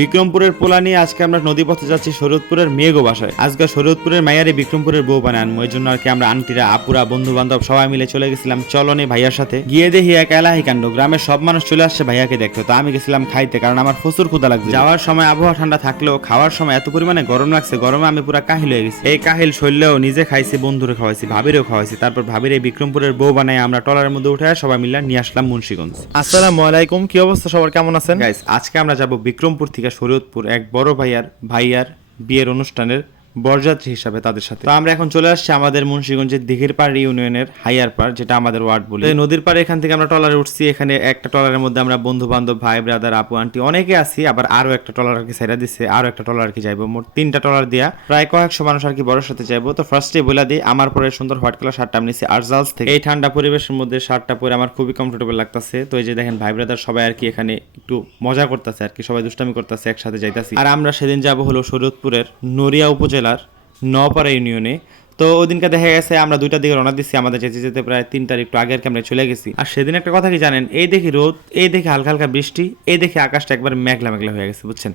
বিক্রমপুরের পোলা নিয়ে আজকে আমরা নদীপথে যাচ্ছি শরৎপুরের মেঘো বাসায়। আজকে শরীয়তপুরের মাইয়ারে বিক্রমপুরের বউ বানায় আনব এই জন্য আর কি আমরা আন্টিরা আপুরা বন্ধু বান্ধব সবাই মিলে চলে গেছিলাম। চলনে ভাইয়ার সাথে। গিয়ে দেখি এক এলাহি কাণ্ড। গ্রামের সব মানুষ চলে আসছে ভাইয়াকে দেখতে। তো আমি গেছিলাম খাইতে কারণ আমার প্রচুর ক্ষুদা লাগছে যাওয়ার সময় আবহাওয়া ঠান্ডা থাকলেও খাওয়ার সময় এত পরিমাণে গরম লাগছে গরমে আমি পুরো কাহিল হয়ে গেছি। এই কাহিল শরীরেও নিজে খাইছি বন্ধুরে খাওয়াইছি ভাবিরেও খাওয়াইছি। তারপর ভাবির এই বিক্রমপুরের বউ বানায় আমরা টলারের মধ্যে উঠে সবাই মিলে নিয়ে আসলাম মুন্সিগঞ্জ। আসসালামু আলাইকুম কি অবস্থা সবার? কেমন আছেন? আজকে আমরা যাব বিক্রমপুর থেকে শরীয়তপুর এক বড় ভাইয়ার ভাইয়ার বিয়ের অনুষ্ঠানের বরযাত্রী হিসাবে তাদের সাথে। তো আমরা এখন চলে আসছি আমাদের মুন্সিগঞ্জের দিঘির পাড় ইউনিয়নের হাইয়ার পাড় যেটা আমাদের ওয়ার্ড বলি। এই নদীর পাড়ে এখান থেকে আমরা টলারে উঠছি। এখানে একটা টলারের মধ্যে আমরা বন্ধু বান্ধব ভাই ব্রাদার আপু আন্টি অনেকে আছি আবার আরও একটা টলার আর কি সাইডা দিচ্ছে আরও একটা টলার আর কি যাইবো। মোট তিনটা টলার দিয়া প্রায় কয়েকশো মানুষ আর কি বড় সাথে যাইবো। তো ফার্স্টে বলে দিই আমার পরে সুন্দর হোয়াইট কালার শার্টটা আমি নিচ্ছি আর্জালস থেকে। এই ঠান্ডা পরিবেশের মধ্যে শার্টটা পরে আমার খুবই কমফোর্টেবল লাগতেছে। তো এই যে দেখেন ভাই ব্রাদার সবাই আর কি এখানে একটু মজা করতেছে আর কি সবাই দুষ্টামি করতেছে একসাথে যাইতাছি। আর আমরা সেদিন যাব হলো শরীয়তপুরের নড়িয়া উপজেলার নপাড়া ইউনিয়নে। তো ওদিনকে দিনকে দেখা গেছে, আমরা দুইটার দিকে রওনা দিচ্ছি আমাদের যেতে যেতে প্রায় তিনটার একটু আগের আর কি আমরা চলে গেছি। আর সেদিন একটা কথা কি জানেন, এই দেখি রোদ, এই দেখি হালকা হালকা বৃষ্টি, এই দেখে আকাশটা একবার মেঘলা মেঘলা হয়ে গেছে, বুঝছেন?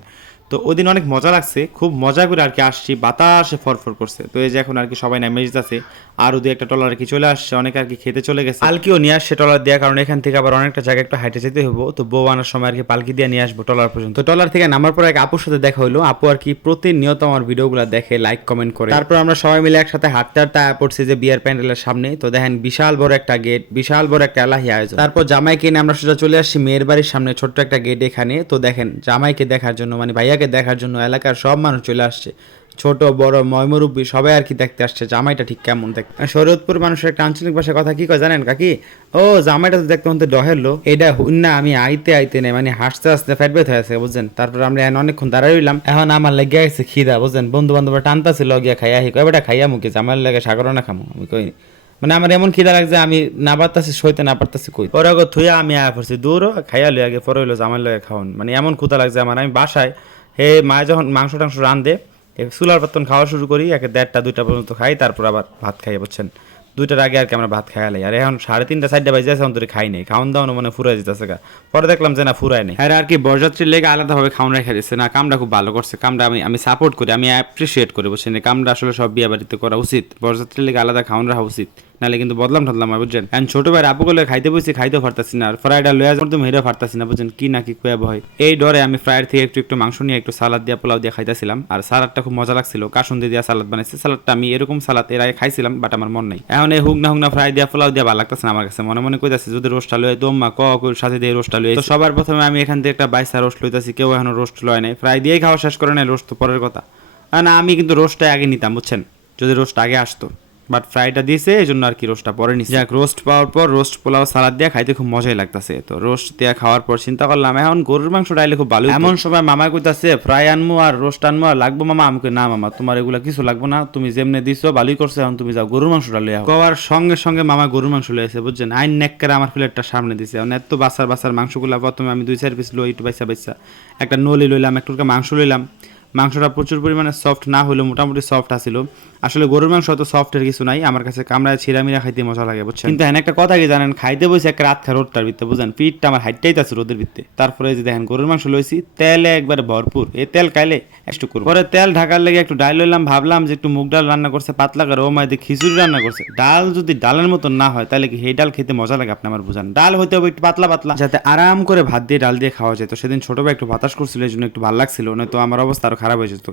তো ওই দিন অনেক মজা লাগছে। খুব মজা করে আর কি আসছি বাতাসে ফরফর করছে। তো এই যে এখন আর কি সবাই নেমে যেতেছে আর ওদের একটা টলার আর কি চলে আসছে অনেক আর কি খেতে চলে গেছে। পালকিও নিয়ে আসছে টলার দেওয়ার কারণে এখান থেকে আবার অনেকটা জায়গা একটু হাইটে যেতে হব তো বউ আনার সময় আর কি পালকি দিয়ে নিয়ে আসব টলার পর্যন্ত। তো টলার থেকে নামার পর এক আপুর সাথে দেখা হলো আপু আর কি প্রতিনিয়ত আমার ভিডিওগুলো দেখে লাইক কমেন্ট করে। তারপর আমরা সবাই মিলে একসাথে হাঁটতে হাঁটতে পড়ছি যে বিয়ার প্যান্ডেলের সামনে। তো দেখেন বিশাল বড় একটা গেট বিশাল বড় একটা এলাহি আয়োজন। তারপর জামাইকে নিয়ে আমরা সোজা চলে আসছি মেয়ের বাড়ির সামনে ছোট্ট একটা গেট এখানে। তো দেখেন জামাইকে দেখার জন্য মানে ভাইয়াকে দেখার জন্য এলাকার সব মানুষ চলে আসছে। ছোট, বড় ময়মরুব্বী সবাই আর কি দেখতে আসছে। জামাইটা ঠিক কেমন দেখতে? শরীয়তপুর মানুষের একটা আঞ্চলিক ভাষায় কথা কি কয় জানেন, কাকি? ও, জামাইটা তো দেখতে মধ্যে ডহের লো এটা হুন্না আমি আইতে আইতে নেই মানে হাসতে হাসতে ফ্যাট বেত হয়েছে বুঝছেন? তারপর আমরা এখন অনেকক্ষণ দাঁড়াই রইলাম। এখন আমার লেগে গেছে খিদা, বুঝছেন? বন্ধু বান্ধব টানতাছিল গিয়া খাইয়া হি কয় বেটা, খাইয়া মুখে জামাইয়ের লাগে সাগর না খামো। আমি কই মানে আমার এমন খিদা লাগছে, আমি না পারতাছি, সইতে না পারতাছি, কই? গো থুয়া আমি আয়া পড়ছি দূর খাইয়া লই আগে পরে হইল জামাইয়ের লাগে খাওয়ান। মানে এমন ক্ষুদা লাগছে আমার, আমি বাসায় হে মা যখন মাংস টাংস এই চুলার পাতন খাওয়া শুরু করি, একে দেড়টা, দুইটা পর্যন্ত খাই, তারপর আবার ভাত খাই, বুঝছেন? দুইটার আগে আর কি আমরা ভাত খাই আর এখন সাড়ে তিনটা, চারটা বাজে আছে, এখন তোর খাই নেই। খাওয়ান দাওয়ানো মানে ফুরাই যেতেছে গা। পরে দেখলাম যে না ফুরায় নেই। আর আর কি বরযাত্রীর লেগে আলাদাভাবে খাওয়ান রেখে দিচ্ছে না, কামটা খুব ভালো করছে। কামটা আমি আমি সাপোর্ট করি, আমি অ্যাপ্রিসিয়েট করি, বুঝছেন? কামটা আসলে সব বিয়ে বাড়িতে করা উচিত। বরযাত্রীর লেগে আলাদা খাওয়ান রাখা উচিত। নাহলে কিন্তু বদলাম ঠদলাম হয়, বুঝছেন? এখন ছোট ভাই আপু গুলো খাইতে বসে খাইতে পারতাছি না। আর ফ্রাইডা লয়া করতে মেরে পারতাছি না, বুঝছেন? কি না কি ভয় এই ডরে আমি ফ্রাইড থেকে একটু একটু মাংস নিয়ে একটু সালাদ দিয়ে পোলাও দিয়ে খাইতেছিলাম। আর সালাদটা খুব মজা লাগছিল। কাসুন্দি দিয়ে সালাদ বানাইছে। সালাদটা আমি এরকম সালাদ এর আগে খাইছিলাম, বাট আমার মন নাই। এখন এই হুগনা হুগনা ফ্রাই দিয়া পোলাও দিয়ে ভালো লাগতেছে আমার কাছে। মনে মনে কইতাছি, যদি রোস্টটা লয়ে তো মা, ক সাথে দিয়ে রোস্টটা লয়ে তো সবার প্রথমে আমি এখান থেকে একটা বাইসা রোস্ট লইতাছি। কেউ এখনও রোস্ট লয় নাই। ফ্রাই দিয়েই খাওয়া শেষ করে নাই, রোস্ট তো পরের কথা। না, আমি কিন্তু রোস্টটা আগে নিতাম, বুঝছেন? যদি রোস্ট আগে আসতো। বাট ফ্রাইটা দিয়েছে এই জন্য আর কি রোস্টটা পরে নিচ্ছে যাক রোস্ট পাওয়ার পর রোস্ট পোলাও সালাদ দিয়ে খাইতে খুব মজাই লাগতেছে। তো রোস্ট দিয়ে খাওয়ার পর চিন্তা করলাম এখন গরুর মাংস ডাইলে খুব ভালো এমন সময় মামা কইতাছে ফ্রাই আনমু আর রোস্ট আনমু আর লাগবো মামা। আমাকে না মামা তোমার এগুলা কিছু লাগবো না। তুমি যেমনি দিছো ভালোই করছ এখন তুমি যাও গরুর মাংস ডালে খাওয়ার সঙ্গে সঙ্গে মামা গরুর মাংস লয়েছে বুঝছেন? আইন নেককারে আমার প্লেটটা সামনে দিছে। এখন এত বাসার বাসার মাংসগুলা প্রথমে আমি দুই চার পিস লই একটু বাইসা বাইসা একটা নলি লইলাম একটু মাংস লইলাম। মাংসটা প্রচুর পরিমাণে সফট না হলেও মোটামুটি সফট আসিল আসলে গরুর মাংস অত সফটের কিছু নাই আমার কাছে কামড়ায় ছিঁড়ামিরা খাইতে মজা লাগে বুঝছেন? কিন্তু হ্যাঁ একটা কথা কি জানেন? খাইতে বসে এক রাত খা রোদটার ভিত্তে বুঝেন? পিঠটা আমার হাইটটাই আছে রোদের ভিত্তে তারপরে যে দেখেন গরুর মাংস লইছি তেলে একবারে ভরপুর। এই তেল খাইলে একটু করব পরে তেল ঢাকার লেগে একটু ডাল লইলাম ভাবলাম যে একটু মুগ ডাল রান্না করছে পাতলা করে ও মাইতে খিচুড়ি রান্না করছে। ডাল যদি ডালের মতো না হয় তাহলে কি এই ডাল খেতে মজা লাগে আপনি আমার বুঝান? ডাল হইতে হবে একটু পাতলা পাতলা। যাতে আরাম করে ভাত দিয়ে ডাল দিয়ে খাওয়া যায়। তো সেদিন ছোট ভাই একটু বাতাস করছিল এই জন্য একটু ভালো লাগছিল নয়তো আমার অবস্থা আরও খারাপ হয়ে যেত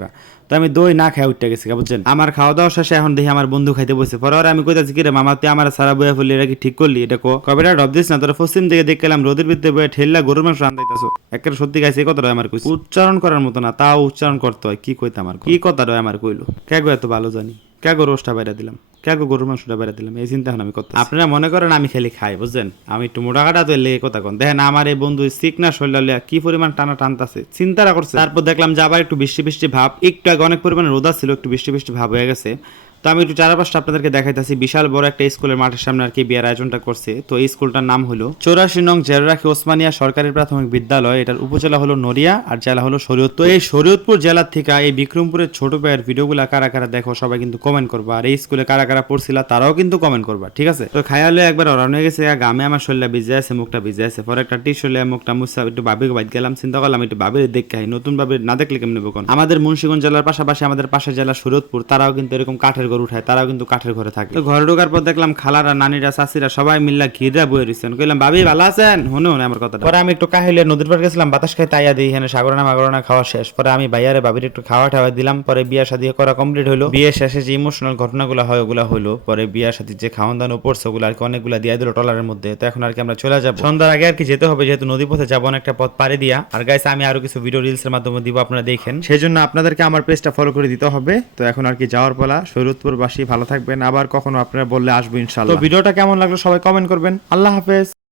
তো আমি দই না খাই উঠতে গেছি বুঝছেন? আমার খাওয়া দাওয়া শেষে এখন দেখি আমার বন্ধু খাইতে বসে। পরে আর আমি কইতাছি কি রে মামা তুই আমার সারা বইয়া ফেললি এটা কি ঠিক করলি? এটা কো কবেটা ডব দিস না? তোরা পশ্চিম দিকে দেখে গেলাম রোদের ভিতরে বইয়া ঠেললা গরুর মাংস রান্দাইতাছো একের সত্যি গাইছে এই কথাটা আমার কইছি। উচ্চারণ করার মতো না তাও উচ্চারণ করতে হয়। কি কইতে আমার কি কথাটা আমার কইলো? কে গো এত ভালো জানি? কে গো রোসটা বাইরে দিলাম? কে গো গরুর মাংসটা বেড়া দিলাম? এই চিন্তা আমি করতে আপনারা মনে করেন আমি খেলি খাই, বুঝছেন? আমি একটু মোটা কাটা তো লেগে কথা কন। দেখেন আমার এই বন্ধু সিক না, শরীর কি পরিমাণ টানা টানতাছে চিন্তাটা করছে। তারপর দেখলাম যে আবার একটু বৃষ্টি বৃষ্টি ভাব, একটু আগে অনেক পরিমাণে রোদা ছিল, একটু বৃষ্টি বৃষ্টি ভাব হয়ে গেছে। তো আমি একটু চারপাশটা আপনাদেরকে দেখাইতেছি। বিশাল বড় একটা স্কুলের মাঠের সামনে আর কি বিয়ের আয়োজনটা করছে। তো এই স্কুলটার নাম হলো চৌরাশি নং জেররাখি ওসমানিয়া সরকারি প্রাথমিক বিদ্যালয়। এটার উপজেলা হলো নড়িয়া আর জেলা হলো শরীয়তপুর তো এই শরীয়তপুর জেলার থেকে এই বিক্রমপুরের ছোট ভাইয়ের ভিডিওগুলো কারা কারা দেখো সবাই কিন্তু কমেন্ট করবা। আর এই স্কুলে কারা কারা পড়ছিল তারাও কিন্তু কমেন্ট করবা, ঠিক আছে? তো খায়ালে একবার অরান হয়ে গেছে, গামে আমার শরীরটা ভিজে আছে, মুখটা ভিজে আছে। পরে একটা টি শরীরে মুখটা মুসা একটু বাবির বাইত গেলাম, চিন্তা করলাম একটু বাবির দেখে আই, নতুন বাবির না দেখলে কেমন আমাদের মুন্সিগঞ্জ জেলার পাশাপাশি আমাদের পাশের জেলা শরীয়তপুর, তারাও কিন্তু এরকম কাঠের ঘর উঠায় তারাও কিন্তু কাঠের ঘরে থাকে। তো ঘরে ঢোকার পর দেখলাম খালারা নানিরা চাষিরা সবাই মিল্লা ঘিরা বয়ে রয়েছেন কইলাম ভাবি ভালো আছেন? শুনে শুনে আমার কথা পরে আমি একটু কাহিলে নদীর পার গেছিলাম বাতাস খাই তাইয়া দিই এখানে সাগরনা মাগরনা খাওয়া শেষ। পরে আমি ভাইয়ারে ভাবির একটু খাওয়া টাওয়া দিলাম পরে বিয়া শাদী করা কমপ্লিট হলো বিয়ে শেষে যে ইমোশনাল ঘটনাগুলো হয় ওগুলো হলো পরে বিয়া শাদী যে খাওয়ান দাওয়ান পড়ছে ওগুলো আর কি অনেকগুলো দিয়ে দিল টলারের মধ্যে। তো এখন আর কি আমরা চলে যাব। সন্ধ্যার আগে আর কি যেতে হবে যেহেতু নদী পথে যাব অনেকটা পথ পাড়ি দিয়া। আর গাইছে আমি আরও কিছু ভিডিও রিলস এর মাধ্যমে দিব আপনারা দেখেন। সেই জন্য আপনাদেরকে আমার পেজটা ফলো করে দিতে হবে। তো এখন আর কি যাওয়ার পালা শরীরপুর বাসী ভালো থাকবেন। আবার কখনো আপনারা বললে আসব ইনশাল্লাহ তো ভিডিওটা কেমন লাগল সবাই কমেন্ট করবেন। আল্লাহ হাফেজ।